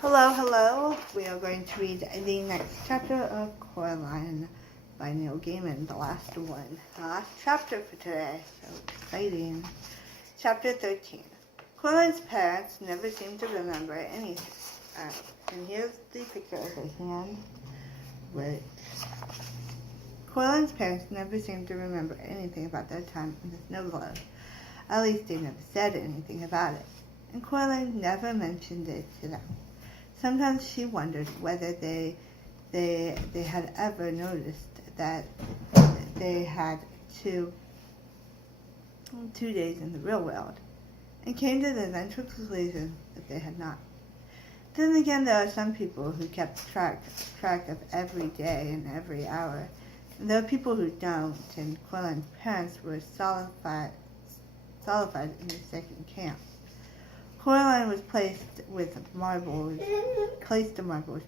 Hello, hello. We are going to read the next chapter of Coraline by Neil Gaiman, the last one. The last chapter for today. So exciting. Chapter 13. Coraline's parents never seem to remember anything. And here's the picture of a hand. Right. Coraline's parents never seem to remember anything about their time in the snow globe. At least they never said anything about it. And Coraline never mentioned it to them. Sometimes she wondered whether they had ever noticed that they had two days in the real world, and came to the eventual conclusion that they had not. Then again, there are some people who kept track of every day and every hour, and there are people who don't, and Coraline's parents were solidified in the second camp. Coraline was placed marbles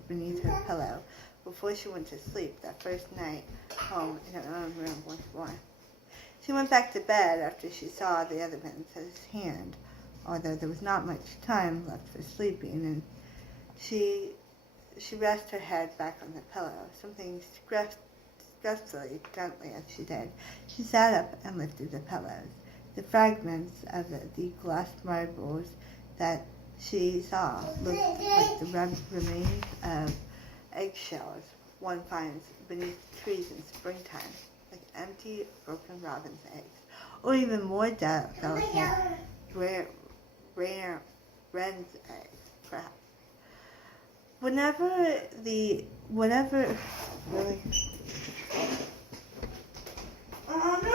beneath her pillow before she went to sleep that first night home in her own room once more. She went back to bed after she saw the other man's hand, although there was not much time left for sleeping, and she rested her head back on the pillow, something stressfully gently as she did. She sat up and lifted the pillows. The fragments of the glass marbles that she saw looked like the remains of eggshells one finds beneath trees in springtime, like empty, broken robin's eggs, or even more delicate, rare wren's eggs, perhaps. Whenever really. Oh, no.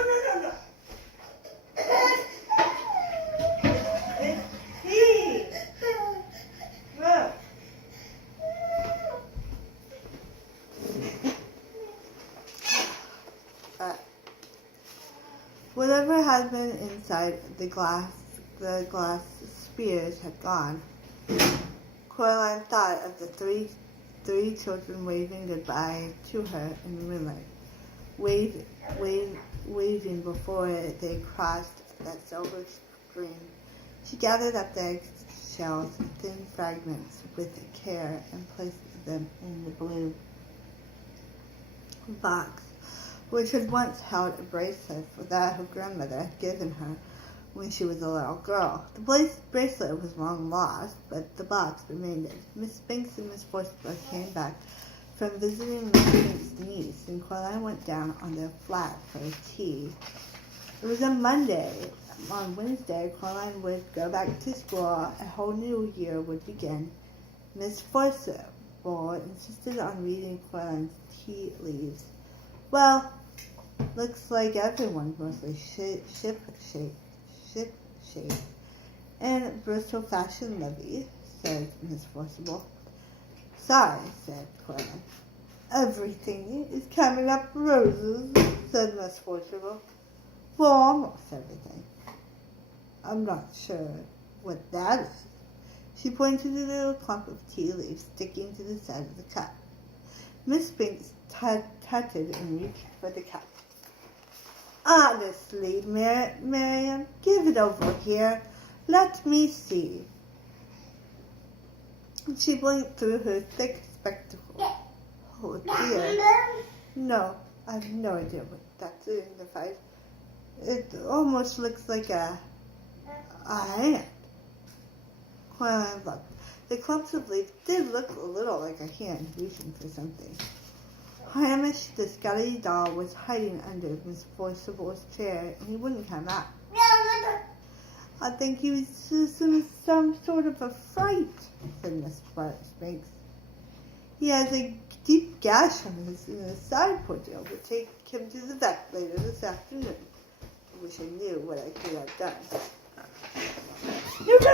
Whatever had been inside the glass spheres had gone. Coraline thought of the three children waving goodbye to her in the moonlight, waving before they crossed that silver screen. She gathered up the eggshells, thin fragments, with care and placed them in the blue box, which had once held a bracelet that her grandmother had given her when she was a little girl. The bracelet was long lost, but the box remained. Miss Spinks and Miss Forcible came back from visiting Miss Spinks' niece, and Coraline went down on their flat for tea. It was a Monday. On Wednesday, Coraline would go back to school. A whole new year would begin. Miss Forcible insisted on reading Coraline's tea leaves. Well, looks like everyone's mostly ship shape and Bristol fashion levy, said Miss Forcible. Sorry, said Coraline. Everything is coming up roses, said Miss Forcible. Well, almost everything. I'm not sure what that is. She pointed to the little clump of tea leaves sticking to the side of the cup. Miss Spinks tutted and reached for the cup. Honestly, Miriam, give it over here. Let me see. She blinked through her thick spectacles. Oh dear. No, I have no idea what that signifies. It almost looks like a hand. Coraline looked. The clumps of leaves did look a little like a hand reaching for something. Hamish, the Skelly doll, was hiding under Miss Forcible's chair, and he wouldn't come out. I think he was just in some sort of a fright, said Miss Spinks. He has a deep gash on his side, poor dear. We'll take him to the vet later this afternoon. I wish I knew what I could have done. No.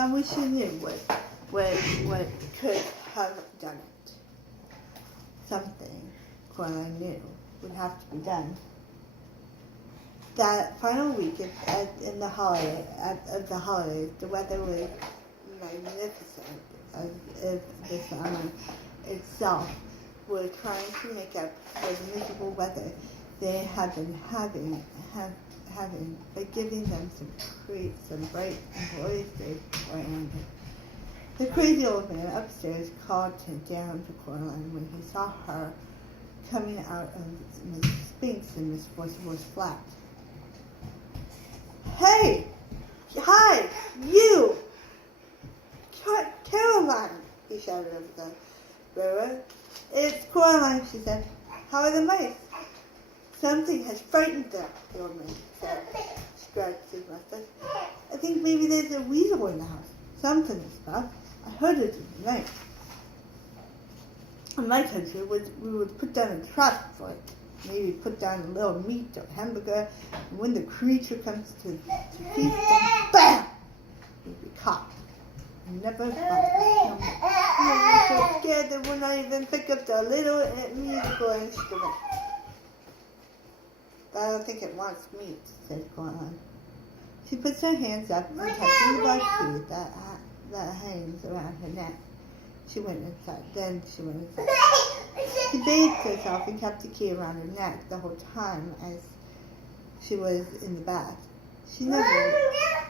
I wish you knew what what could have done it. Something Coraline knew would have to be done. That final week of the holidays, the weather was magnificent, as if the summer itself were trying to make up for the miserable weather they had been having by giving them some bright and glorious days beforehand. The crazy old man upstairs called down to Coraline when he saw her coming out of Miss Spinks and Miss Forcible flat. "Hey! Hi! You! Caroline!" he shouted over the river. "It's Coraline," she said. "How are the mice?" "Something has frightened them," the old man said, scratched his mustache. "I think maybe there's a weasel in the house. Something is about. I heard it in the night. In my country, we would put down a trap for it. Maybe put down a little meat or hamburger, and when the creature comes to feast, BAM! We'd be caught. Never fun. I'm so scared they will not even pick up the little musical instrument." "But I don't think it wants meat," said Coraline. She puts her hands up and touching the black key that hangs around her neck. She went inside. She bathed herself and kept the key around her neck the whole time as she was in the bath. She never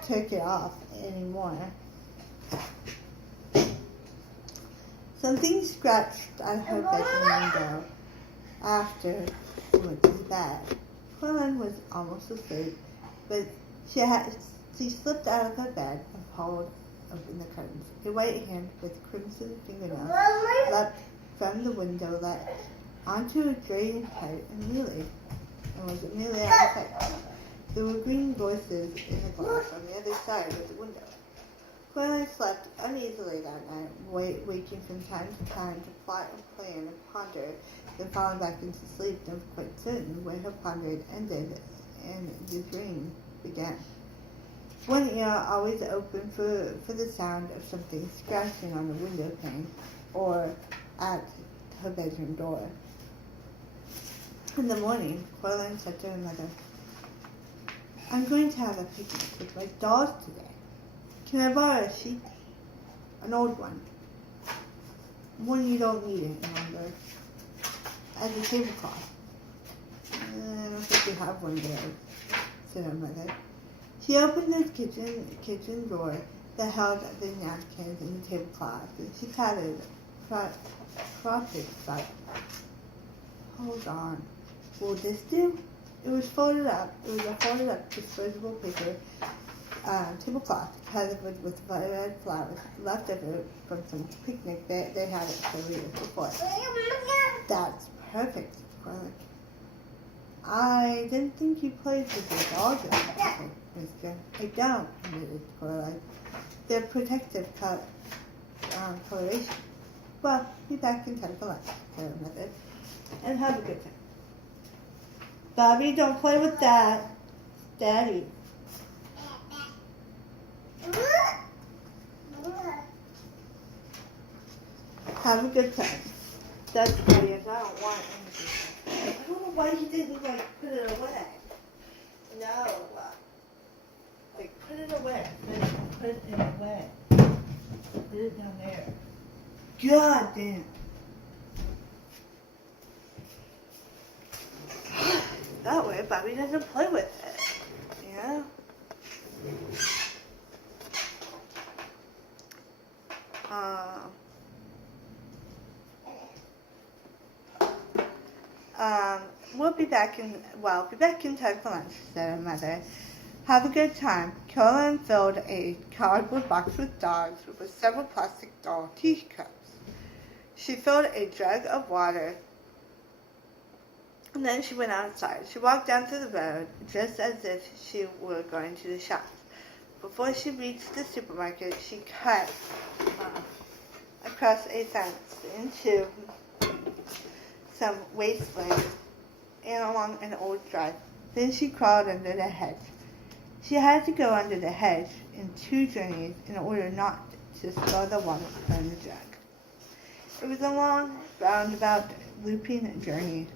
took it off anymore. Something scratched at her bedroom window after she went to bed. Coraline was almost asleep, but she slipped out of her bed and pulled open the curtains. A white hand with crimson fingernails leapt from the window let onto a gray head Amelia, and was Amelia out of sight. There were green voices in the glass on the other side of the window. Coraline slept uneasily that night, waking from time to time to plot and plan and ponder, then falling back into sleep, never quite certain where her pondering ended and the dream began. One ear always open for the sound of something scratching on the window pane or at her bedroom door. In the morning, Coraline said to her mother, "I'm going to have a picnic with my dolls today. Can I borrow a sheet? An old one. One you don't need any longer. As a tablecloth." "I don't think you have one there," said her mother. She opened the kitchen drawer that held the napkins and the tablecloth, and she patted crotched side. "Hold on. Will this do?" It was a folded up disposable paper tablecloth covered with red flowers left over from some picnic they had at 3 years before. "That's perfect," Coraline. "I didn't think you played with your dolls at that, mister." "I don't," admitted Coraline. "They're protective coloration." "Well, be back in time for lunch," said her mother, "and have a good time." "Bobby, don't play with that. Daddy." "Have a good time." "That's brilliant. I don't want anything." "I don't know why he didn't put it away." "No. Put it away. Put it away. Put it down there." God damn. That way Bobby doesn't play with it. Yeah. We'll be back in time for lunch, said her mother. "Have a good time." Coraline filled a cardboard box with dogs with several plastic doll teacups. She filled a jug of water, and then she went outside. She walked down to the road just as if she were going to the shops. Before she reached the supermarket, she cut across a fence into some wasteland and along an old drive. Then she crawled under the hedge. She had to go under the hedge in 2 journeys in order not to store the water from the jug. It was a long, roundabout, looping journey,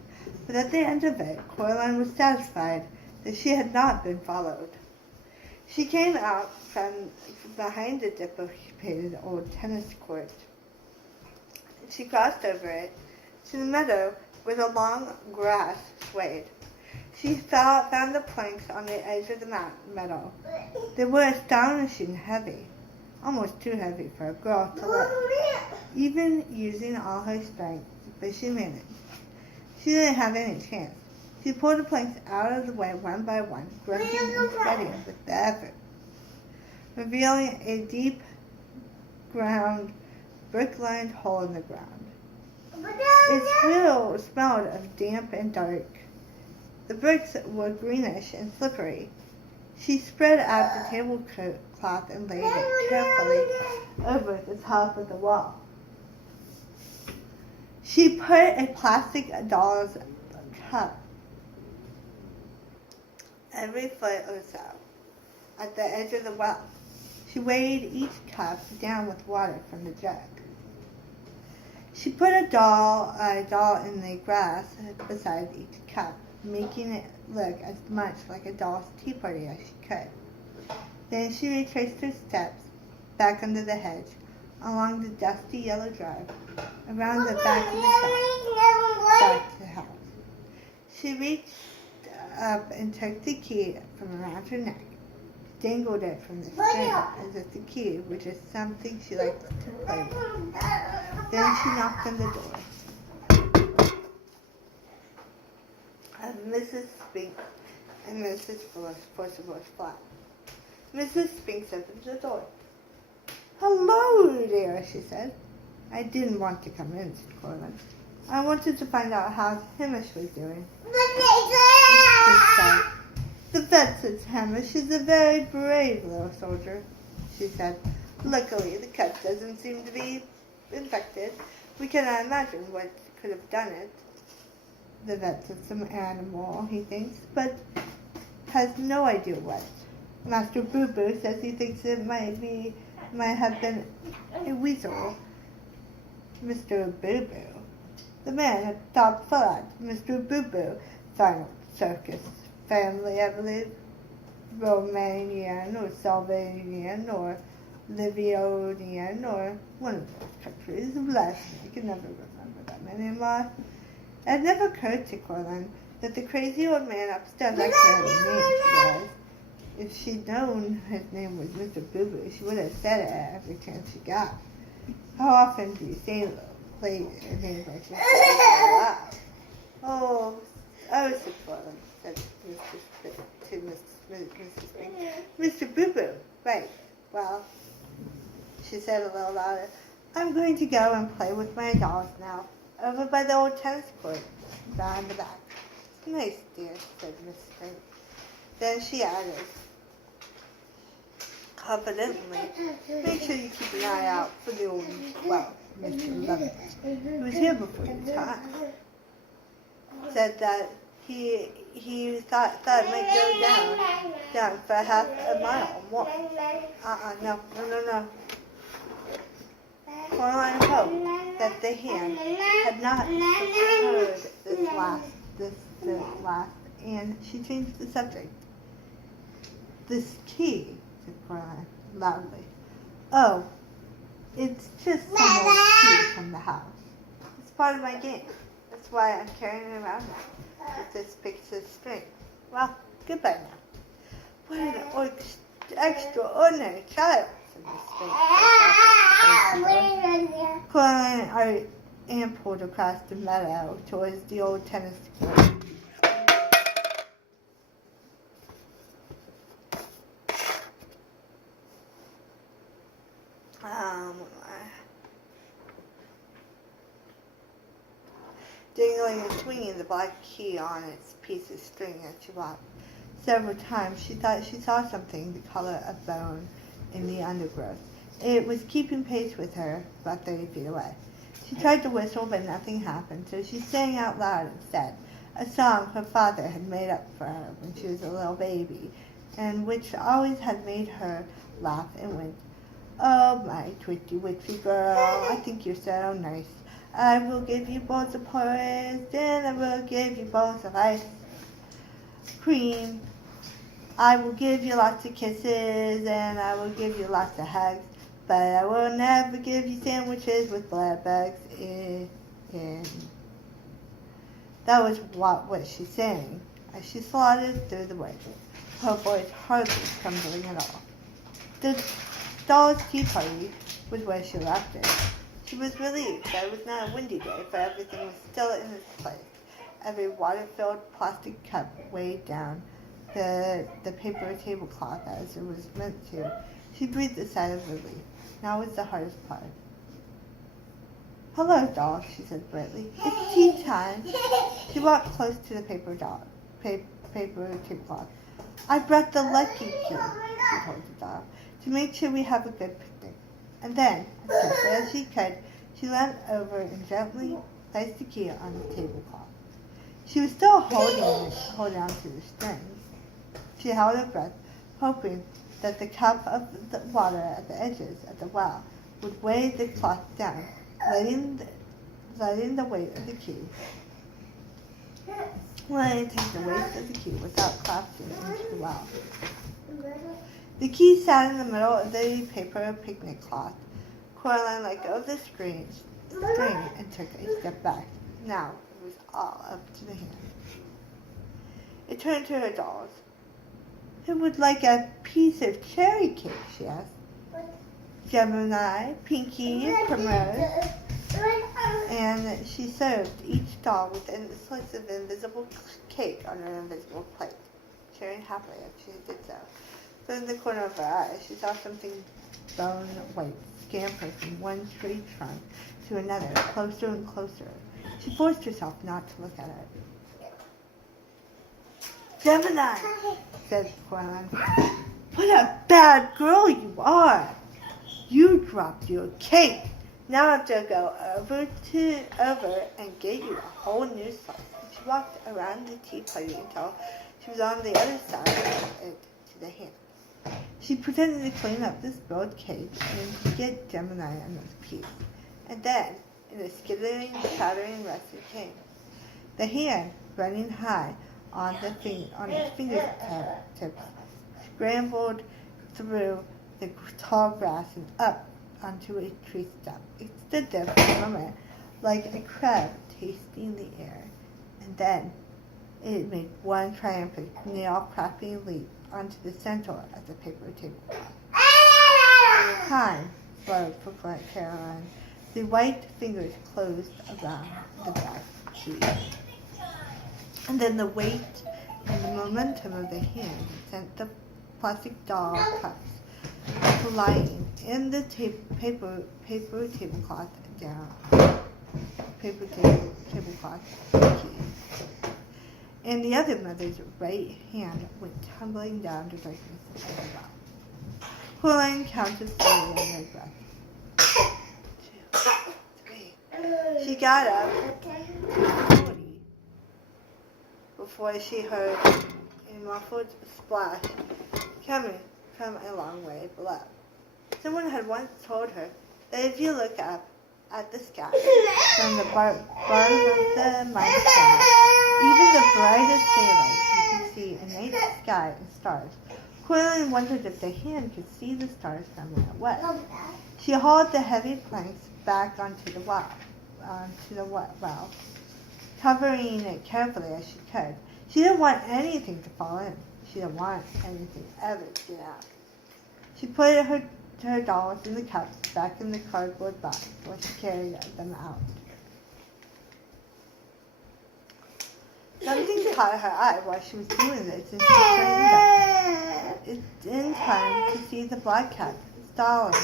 but at the end of it, Coraline was satisfied that she had not been followed. She came out from behind the dilapidated old tennis court. She crossed over it to the meadow where the long grass swayed. She found the planks on the edge of the meadow. They were astonishingly heavy, almost too heavy for a girl to lift, even using all her strength, but she managed. She didn't have any chance. She pulled the planks out of the way one by one, grunting and sweating with the effort, revealing a deep ground, brick-lined hole in the ground. Its wheel smelled of damp and dark. The bricks were greenish and slippery. She spread out the tablecloth and laid it carefully over the top of the wall. She put a plastic doll's cup every foot or so at the edge of the well. She weighed each cup down with water from the jug. She put a doll in the grass beside each cup, making it look as much like a doll's tea party as she could. Then she retraced her steps back under the hedge, along the dusty yellow drive, around the back of the shop, back to the house. She reached up and took the key from around her neck, dangled it from the string as if the key were just something she liked to play with. Then she knocked on the door. Mrs. Spinks and Mrs. Forcible flat. Mrs. Spinks opened the door. "Hello, dear," she said. "I didn't want to come in," said Coraline. "I wanted to find out how Hamish was doing." "The vet says Hamish is a very brave little soldier," she said. "Luckily, the cut doesn't seem to be infected. We cannot imagine what could have done it. The vet says some animal, he thinks, but has no idea what. Master Boo Boo says he thinks it might have been a weasel." Mr. Boo Boo. The man at the top flat, Mr. Boo Boo, final circus family, I believe. Romanian or Slovenian or Livonian or one of those countries. Bless me, I can never remember them anymore. It never occurred to Coraline that the crazy old man upstairs actually had a name, she realized. If she'd known his name was Mr. Boo Boo, she would have said it every chance she got. "How often do you say names like this?" "Oh, said Coraline," said Mrs. Spink. "Mr. Boo Boo, right. Well," she said a little louder, "I'm going to go and play with my dolls now, over by the old tennis court, down the back." "Nice, dear," said Mrs. Spink. Then she added, confidently, "Make sure you keep an eye out for the old, Mr. Lovett, who was here before your time. Said that he thought it might go down for half a mile more." No. Coraline hoped that the hand had not heard this last, and she changed the subject. "This key," said Coraline loudly. "Oh, it's just some old key from the house. It's part of my game. That's why I'm carrying it around now, with this picture string. Well, goodbye now." "What an extraordinary child," said Miss Spink. Coraline ambled across the meadow towards the old tennis court. Dangling and swinging the black key on its piece of string as she walked. Several times she thought she saw something the color of bone in the undergrowth. It was keeping pace with her about 30 feet away. She tried to whistle, but nothing happened, so she sang out loud instead, a song her father had made up for her when she was a little baby, and which always had made her laugh and went, Oh, my twisty witchy girl, I think you're so nice. I will give you bowls of porridge, and I will give you bowls of ice cream. I will give you lots of kisses, and I will give you lots of hugs, but I will never give you sandwiches with blood bugs in. That was what she's saying as she slotted through the woods, her voice hardly trembling at all. The doll's tea party was where she left it. She was relieved that it was not a windy day, for everything was still in its place. Every water-filled plastic cup weighed down the paper tablecloth as it was meant to. She breathed a sigh of relief. Now was the hardest part. "Hello, doll," she said brightly. "It's tea time." She walked close to the paper tablecloth. "I brought the lucky key," she told the doll, "to make sure we have a good picnic." And then, as carefully as she could, she leaned over and gently placed the key on the tablecloth. She was still holding on to the strings. She held her breath, hoping that the cup of the water at the edges of the well would weigh the cloth down, letting the weight of the key take the weight of the key without collapsing into the well. The key sat in the middle of the paper picnic cloth. Coraline let go of the string and took a step back. Now it was all up to the hand. It turned to her dolls. "Who would like a piece of cherry cake?" she asked. "Gemini, Pinky, and Primrose." And she served each doll with a slice of invisible cake on her invisible plate, cheering happily as she did so. From the corner of her eye, she saw something bone white scamper from one tree trunk to another, closer and closer. She forced herself not to look at it. "Gemini," said Coraline, "what a bad girl you are! You dropped your cake. Now I have to go over and get you a whole new slice." And she walked around the tea party until she was on the other side of it to the hand. She pretended to clean up the spilled cake and to get Gemini another piece. And then, in a skittering, chattering rush, it came. The hand, running high on its fingertips, scrambled through the tall grass and up onto a tree stump. It stood there for a moment, like a crab tasting the air, and then it made one triumphant, nail-cracking leap onto the center of the paper tablecloth. "Time," slowed for Caroline. The white fingers closed around the black key. And then the weight and the momentum of the hand sent the plastic doll cups flying in the paper tablecloth down. Tablecloth key. And the other mother's right hand went tumbling down to darkness of the well. Coraline counted slowly under her breath. 2, 3. She got up 40 before she heard a muffled splash coming from a long way below. Someone had once told her that if you look up at the sky from the bottom of the night sky, even the brightest daylight, you can see a night sky and stars. Coraline wondered if the hand could see the stars from where it was. She hauled the heavy planks back onto the well, covering it carefully as she could. She didn't want anything to fall in. She didn't want anything ever to get out. She put her dolls in the cups back in the cardboard box while she carried them out. Something caught her eye while she was doing this, and she straightened up. It's in time to see the black cat stalling,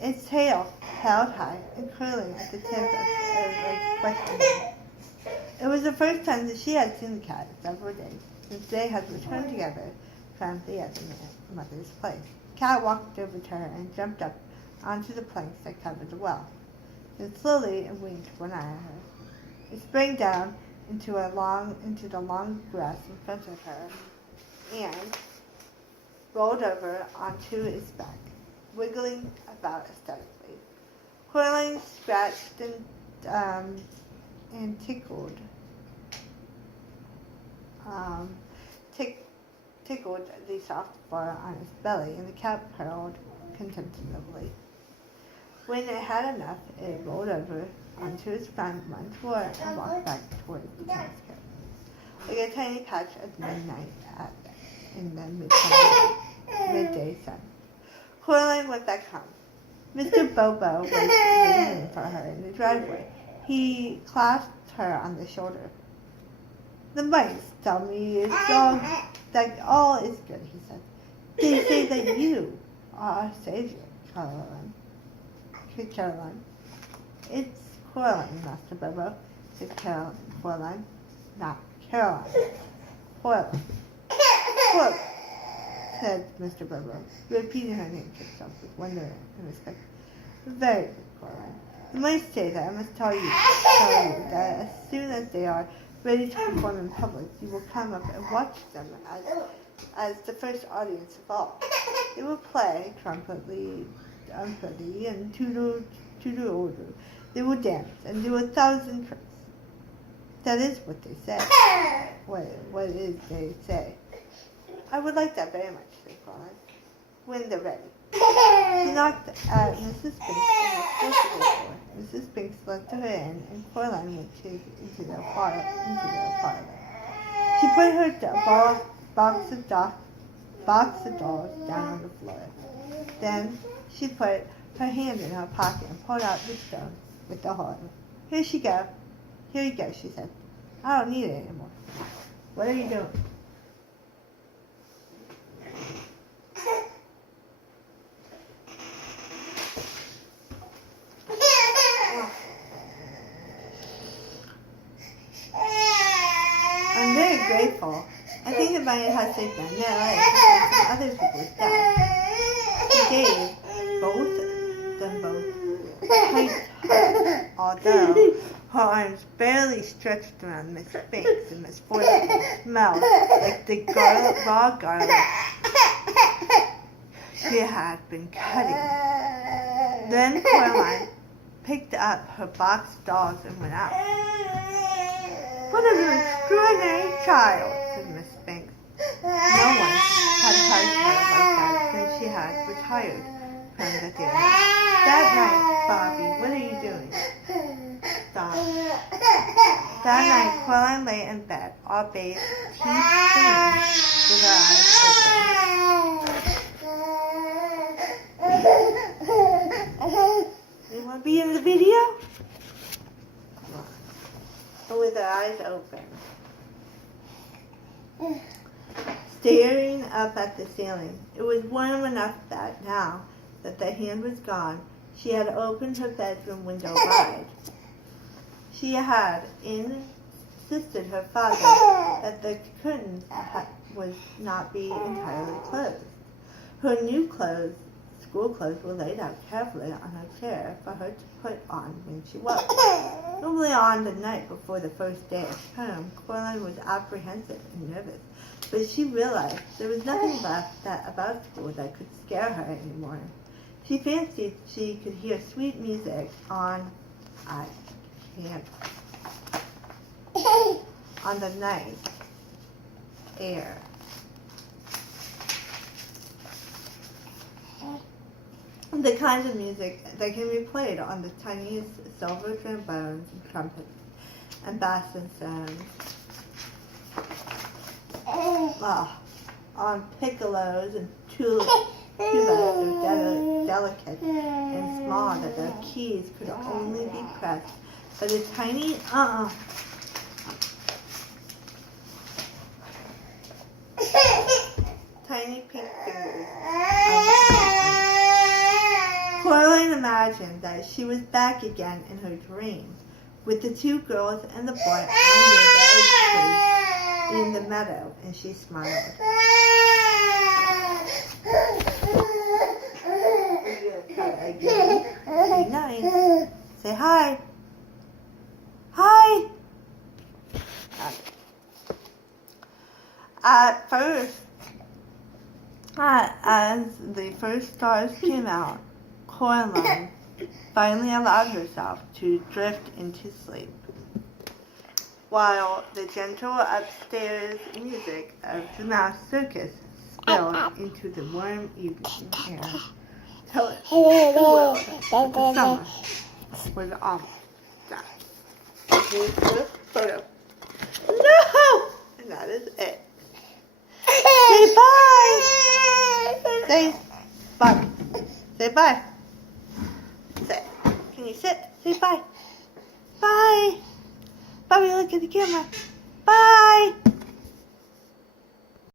its tail held high and curling at the tip of a question. It was the first time that she had seen the cat in several days since they had returned together from the other mother's place. The cat walked over to her and jumped up onto the planks that covered the well. Then slowly and winked one eye at her. It sprang down into the long grass in front of her and rolled over onto its back. wiggling about aesthetically. Coraline scratched and tickled. Tickled the soft fur on his belly, and the cat purred contentedly. When it had enough, it rolled over onto its front floor and walked back towards the tennis court, like a tiny patch of midnight in the midday sun. Coraline went back home. Mr. Bobo was waiting for her in the driveway. He clasped her on the shoulder. The mice tell me that all is good, he said. They say that you are our savior, Caroline. It's Coraline, Master Bobo, said Coraline, not Caroline. Coraline, said Mr. Bobo, repeating her name to himself with wonder and respect. Very good, Coraline. The mice say that I must tell you that as soon as they are ready to perform in public, you will come up and watch them as the first audience of all. They will play trumpetly, and toodle-order. They will dance and do 1,000 tricks. That is what they say. What is they say? I would like that very much, said Coraline, when they're ready. She knocked at Mrs. Spink's door. Mrs. Spink let her in, and Coraline went into the parlor. She put her box of dolls down on the floor. Then she put her hand in her pocket and pulled out the stone with the hole in it. Here you go, she said. I don't need it anymore. What are you doing? I'm very grateful. I think the money has saved my life because some other people's death. He gave them both tight hugs, although her arms barely stretched around Miss Spinks, and Miss Fortune smelled like the raw garlic she had been cutting. Then Coraline picked up her box of dolls and went out. What an extraordinary child, said Miss Spinks. No one had hugged her like that since she had retired from the theater. That night, Bobby, what are you doing? Stop. That night, Coraline lay in bed, all bathed, teeth clean, with her eyes open. You want to be in the video? With her eyes open, staring up at the ceiling. It was warm enough that now that the hand was gone, she had opened her bedroom window wide. She had insisted her father that the curtains was not be entirely closed. Her new clothes, school clothes, were laid out carefully on her chair for her to put on when she woke. Normally on the night before the first day of term, Coraline was apprehensive and nervous, but she realized there was nothing left about school that could scare her anymore. She fancied she could hear sweet music on the night air. The kind of music that can be played on the tiniest silver trombones and trumpets and bassoons, on piccolos and tubas so delicate and small that their keys could only be pressed by the tiny pink fingers. Coraline imagined that she was back again in her dream, with the two girls and the boy under the oak tree in the meadow, and she smiled. Be nice. Say hi. Hi. At first, As the first stars came out, Coraline finally allowed herself to drift into sleep, while the gentle upstairs music of the mouse circus spilled into the warm evening air, telling the world that the summer was almost done. Here's the photo. No! And that is it. Say bye! Say bye. Say bye. Sit. Can you sit? Say bye. Bye. Bobby, look at the camera. Bye.